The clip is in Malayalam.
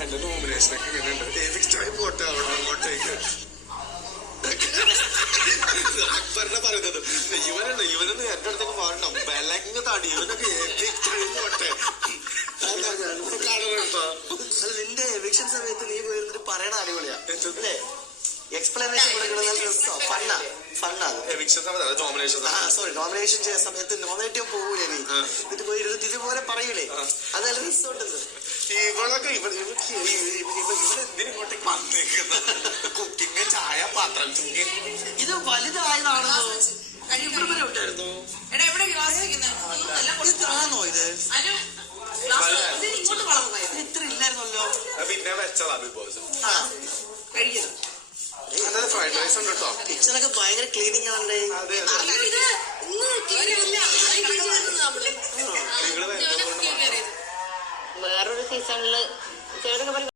എന്റെ നോമിനേഷനൊക്കെ ഇങ്ങനെയുണ്ട് പോട്ടെ അവിടെ അങ്ങോട്ടേക്ക് അക്ബറിനെ പറയുന്നത് ഇവനൊന്നും എന്റെ അടുത്തേക്ക് പറയണം ബലങ്ങ താടി ഇവനൊക്കെ പോട്ടെ കാണുന്നുണ്ടോ. അത് നിന്റെ എവിക്ഷൻ സമയത്ത് നീ പോയിരുന്നിട്ട് പറയണ അടിപൊളിയാ അല്ലേ? എക്സ്പ്ലനേഷൻ സോറി നോമിനേഷൻ ചെയ്യുന്ന സമയത്ത് നോമിനേറ്റ് പോകൂലേ നീ എന്നിട്ട് പോയി ഇരുന്നിട്ട് ഇതുപോലെ പറയൂലേ അതല്ല റിസോർട്ട് ഇവളൊക്കെ ഇവനെന്തിനിങ്ങോട്ടേക്ക് വന്നേക്കുന്നത് കുക്കിങ് ചായ പാത്രം ഇത് വലുതായതാണല്ലോ ഇവിടെ വരെ ഉണ്ടായിരുന്നു ഇതാണോ ഇത് ഇത്ര ഇല്ലായിരുന്നല്ലോ പിന്നെ വെച്ചതാ ബിഗ് ബോസ് ഫ്രൈഡ് റൈസ് ഉണ്ട് കേട്ടോ കിച്ചണൊക്കെ ഭയങ്കര ക്ലീനിങ് ആണല്ലേ വേറൊരു സീസണില് ചേട്ടന്